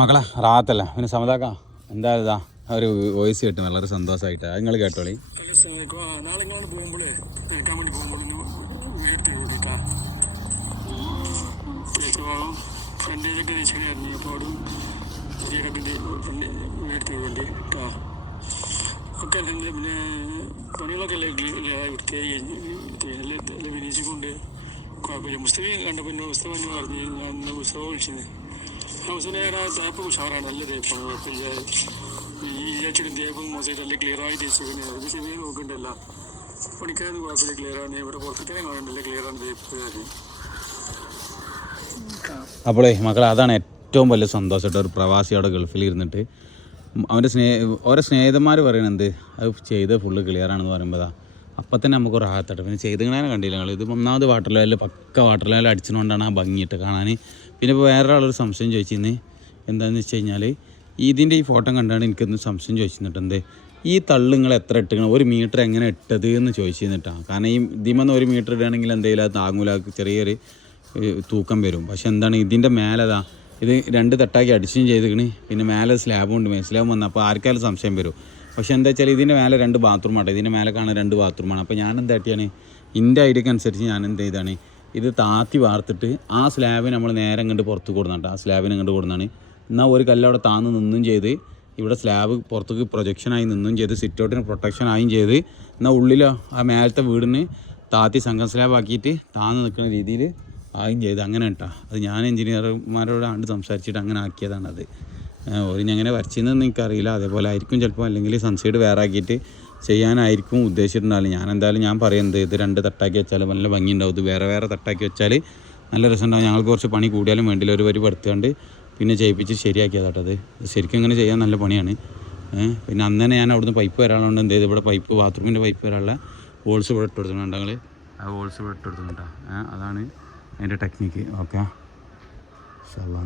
മക്കളെ റാത്തല്ല പിന്നെ സമതാക്ക എന്തായാലും ഇതാ ഒരു വോയിസ് കിട്ടും വളരെ സന്തോഷമായിട്ട് അത് നിങ്ങൾ കേട്ടോളി. നാളെ ഇങ്ങനെ പോകുമ്പോൾ കേൾക്കാൻ വേണ്ടി പോകുമ്പോൾ വീടെടുത്ത് വിട്ടാ ഫ്രണ്ടിലൊക്കെ ദേശീയമായിരുന്നു അപ്പോൾ അവിടെ പുതിയടക്കിൻ്റെ ഫ്രണ്ട് വീടെടുത്ത് വിടേണ്ടി കേട്ടോ. ഒക്കെ പിന്നെ പണികളൊക്കെ അല്ലേ വൃത്തിയായി കഴിഞ്ഞ് വിനയിച്ചുകൊണ്ട് കുഴപ്പമില്ല. മുസ്തഫി കണ്ടപ്പോൾ മുസ്തഫ എന്ന് പറഞ്ഞ് ഞാൻ മുസ്തഫ വിളിച്ചത് മുസ്തഫ തേപ്പ് ഉഷാറാണ്, നല്ല തേപ്പാണ്, കുഴപ്പമില്ല. ഈ ഇരച്ചിടും തേപ്പും മോശമായിട്ട് നല്ല ക്ലിയറായി തേച്ച് പിന്നെ അത് ശരി നോക്കണ്ടല്ല പണിക്കാരൊന്നും കുഴപ്പമില്ല, ക്ലിയറാണ്. ഇവിടെ പുറത്തേക്കാനെ കാണണ്ടല്ലേ ക്ലിയറാണ് തേപ്പ്. അപ്പോളേ മക്കളെ അതാണ് ഏറ്റവും വലിയ സന്തോഷമായിട്ട് ഒരു പ്രവാസി അവിടെ ഗൾഫിൽ ഇരുന്നിട്ട് അവൻ്റെ ഓരോ സ്നേഹിതന്മാർ പറയണത് അത് ചെയ്ത് ഫുള്ള് ക്ലിയറാണെന്ന് പറയുമ്പോൾ അപ്പം തന്നെ നമുക്ക് ഒരു റാഹത്തായിട്ട് പിന്നെ ചെയ്തിങ്ങനെ കണ്ടില്ല ഞങ്ങൾ. ഇത് ഒന്നാമത് വാട്ടർ ലെവലിൽ പക്ക വാട്ടർ ലെവൽ അടിച്ചുകൊണ്ടാണ് ആ ഭംഗിയിട്ട് കാണാൻ. പിന്നെ ഇപ്പോൾ വേറൊരാളൊരു സംശയം ചോദിച്ചിരുന്നത് എന്താണെന്ന് വെച്ച് കഴിഞ്ഞാൽ ഇതിൻ്റെ ഈ ഫോട്ടോ കണ്ടാണ് എനിക്കൊന്ന് സംശയം ചോദിച്ചിരുന്നിട്ടുണ്ട്. ഈ തള്ളു നിങ്ങൾ എത്ര ഇട്ടിക്കണം, 1 മീറ്റർ എങ്ങനെ ഇട്ടത് എന്ന് ചോദിച്ചിരുന്നിട്ടാണ്. കാരണം ഈ ഇതിമെന്ന് 1 മീറ്റർ ഇടുകയാണെങ്കിൽ എന്തെങ്കിലും അത് താങ്ങൂല, ചെറിയൊരു തൂക്കം വരും. പക്ഷെ എന്താണ് ഇതിൻ്റെ മേലതാ ഇത് 2 തട്ടാക്കി അടിച്ചും ചെയ്തിക്കണ്. പിന്നെ മേലെ സ്ലാബും ഉണ്ട്, സ്ലാബ് വന്നു അപ്പോൾ ആർക്കാലും സംശയം വരും. പക്ഷെ എന്താ വെച്ചാൽ ഇതിൻ്റെ മേലെ 2 ബാത്റൂമാണ്, ഇതിൻ്റെ മേലെ കാണാൻ 2 ബാത്റൂമാണ്. അപ്പോൾ ഞാൻ എന്താ പറ്റിയാണ് എൻ്റെ ഐഡിയക്ക് അനുസരിച്ച് ഞാൻ എന്ത് ചെയ്താണ് ഇത് താത്തി വാർത്തിട്ട് ആ സ്ലാബിന് നമ്മൾ നേരെ ഇങ്ങോട്ട് പുറത്ത് കൊടുക്കുന്നുണ്ട്. ആ സ്ലാബിന് ഇങ്ങോട്ട് കൊടുക്കുന്നതാണ്. എന്നാൽ ഒരു കല്ലവിടെ താന്ന് നിന്നും ചെയ്ത് ഇവിടെ സ്ലാബ് പുറത്തേക്ക് പ്രൊജക്ഷനായി നിന്നും ചെയ്ത് സിറ്റൗട്ടിന് പ്രൊട്ടക്ഷനായും ചെയ്ത് എന്നാൽ ഉള്ളിൽ ആ മേലത്തെ വീടിന് താത്തി സംഘം സ്ലാബ് ആക്കിയിട്ട് താന്ന് നിൽക്കുന്ന രീതിയിൽ ആയും ചെയ്ത് അങ്ങനെ കേട്ടോ. അത് ഞാൻ എഞ്ചിനീയർമാരോട് ആണ്ട് സംസാരിച്ചിട്ട് അങ്ങനെ ആക്കിയതാണത്. ഒരു ഞങ്ങനെ വരച്ചതെന്ന് എനിക്കറിയില്ല. അതേപോലെ ആയിരിക്കും ചിലപ്പോൾ, അല്ലെങ്കിൽ സൺസൈഡ് വേറെ ആക്കിയിട്ട് ചെയ്യാനായിരിക്കും ഉദ്ദേശിച്ചിട്ടുണ്ടാവില്ല. ഞാൻ പറയുന്നത് ഇത് 2 തട്ടാക്കി വെച്ചാൽ നല്ല ഭംഗിയുണ്ടാവും. ഇത് വേറെ വേറെ തട്ടാക്കി വെച്ചാൽ നല്ല രസമുണ്ടാവും. ഞങ്ങൾക്ക് കുറച്ച് പണി കൂടിയാലും വേണ്ടില്ല, ഒരു വരി പടുത്തുകൊണ്ട് പിന്നെ ചെയ്യിപ്പിച്ച് ശരിയാക്കിയതാട്ടത്. ശരിക്കും ഇങ്ങനെ ചെയ്യാൻ നല്ല പണിയാണ്. പിന്നെ അന്ന് തന്നെ ഞാൻ അവിടുന്ന് പൈപ്പ് വരാനുണ്ട് എന്ത് ചെയ്ത് ഇവിടെ പൈപ്പ് ബാത്റൂമിൻ്റെ പൈപ്പ് വരാനുള്ള ഹോൾസ് ഇവിടെ ഇട്ട് കൊടുക്കുന്നുണ്ട്. ഞങ്ങൾ ആ ഹോൾസ് ഇവിടെ ഇട്ട് കൊടുക്കുന്നുണ്ടോ. അതാണ് അതിൻ്റെ ടെക്നിക്ക്. ഓക്കെ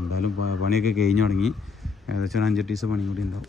എന്തായാലും പണിയൊക്കെ കഴിഞ്ഞ് തുടങ്ങി. ഏകദേശം 5-8 ദിവസം പണി കൂടി ഉണ്ടാവും.